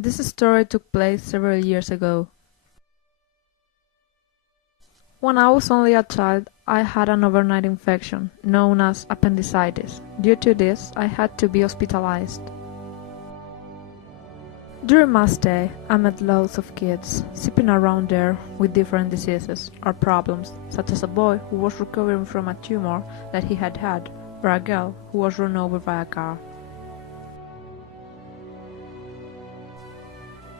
This story took place several years ago. When I was only a child, I had an overnight infection, known as appendicitis. Due to this, I had to be hospitalized. During my stay, I met loads of kids, zipping around there with different diseases or problems, such as a boy who was recovering from a tumor that he had had, or a girl who was run over by a car.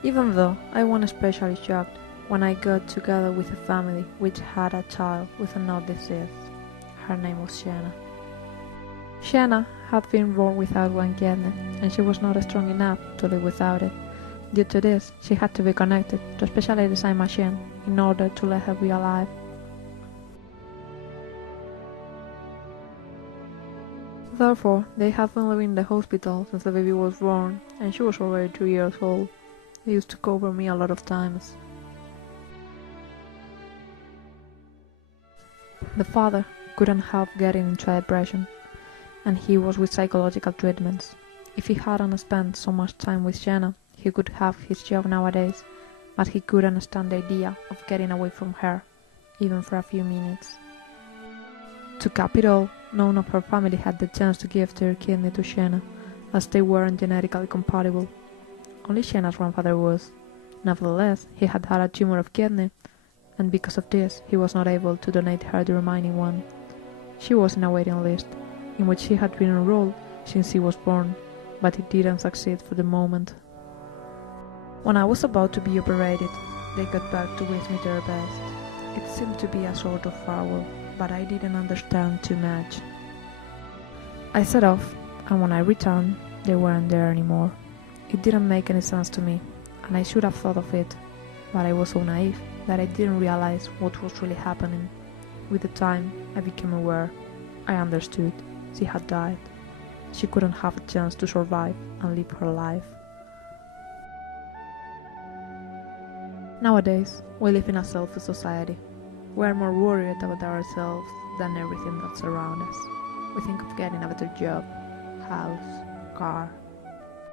Even though I wasn't especially shocked when I got together with a family which had a child with a known disease. Her name was Shanna. Shanna had been born without one kidney, and she was not strong enough to live without it. Due to this, she had to be connected to a specially designed machine in order to let her be alive. Therefore, they had been living in the hospital since the baby was born, and she was already 2 years old. They used to cover me a lot of times. The father couldn't help getting into a depression, and he was with psychological treatments. If he hadn't spent so much time with Shanna, he could have his job nowadays, but he couldn't stand the idea of getting away from her, even for a few minutes. To cap it all, none of her family had the chance to give their kidney to Shanna, as they weren't genetically compatible. Only Shanna's grandfather was. Nevertheless, he had had a tumor of kidney, and because of this, he was not able to donate her the remaining one. She was in a waiting list, in which she had been enrolled since she was born, but it didn't succeed for the moment. When I was about to be operated, they got back to wish me their best. It seemed to be a sort of farewell, but I didn't understand too much. I set off, and when I returned, they weren't there anymore. It didn't make any sense to me, and I should have thought of it, but I was so naive that I didn't realize what was really happening. With the time, I became aware. I understood. She had died. She couldn't have a chance to survive and live her life. Nowadays, we live in a selfish society. We are more worried about ourselves than everything that surrounds us. We think of getting a better job, house, car.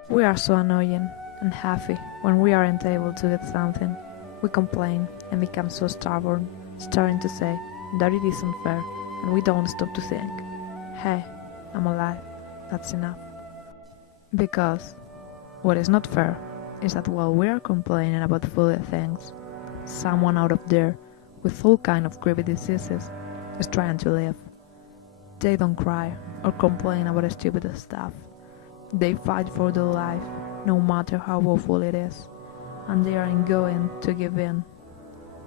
We are so annoying and happy when we aren't able to get something. We complain and become so stubborn, starting to say that it isn't fair, and we don't stop to think, hey, I'm alive, that's enough. Because what is not fair is that while we are complaining about foolish things, someone out of there with all kind of creepy diseases is trying to live. They don't cry or complain about stupid stuff. They fight for their life, no matter how awful it is, and they aren't going to give in.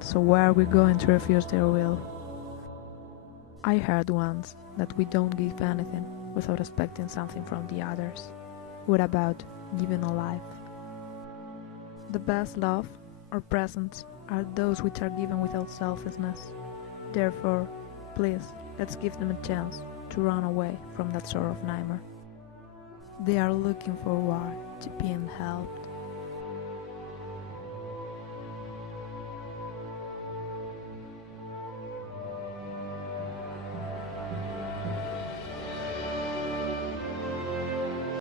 So why are we going to refuse their will? I heard once that we don't give anything without expecting something from the others. What about giving a life? The best love or presents are those which are given without selfishness. Therefore, please, let's give them a chance to run away from that sort of nightmare. They are looking forward to being helped.